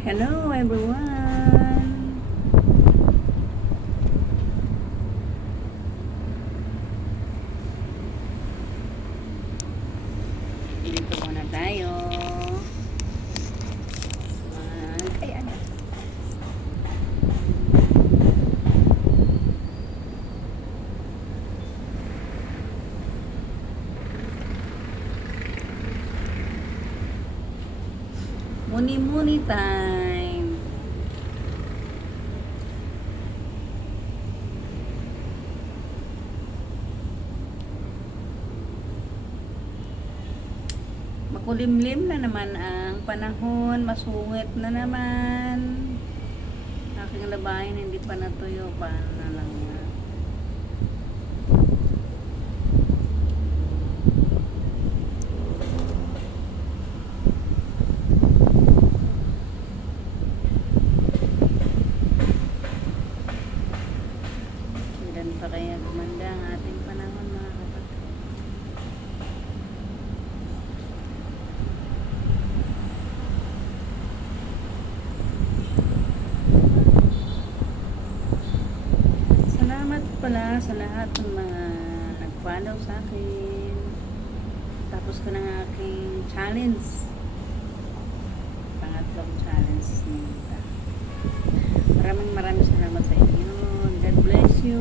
Hello everyone! Dito muna tayo. Ay, ano? Muni-muni time. Makulimlim na naman ang panahon, masungit na naman. Aking labahin hindi pa natuyo, paano na lang yan. Kailan pa kaya gumanda ang ating panahon, mga kapatid? Salamat pala sa lahat ng mga nag-follow sa akin. Tapos ko ng aking challenge. Pangatlong challenge nito. Maraming salamat sa inyo. God bless you.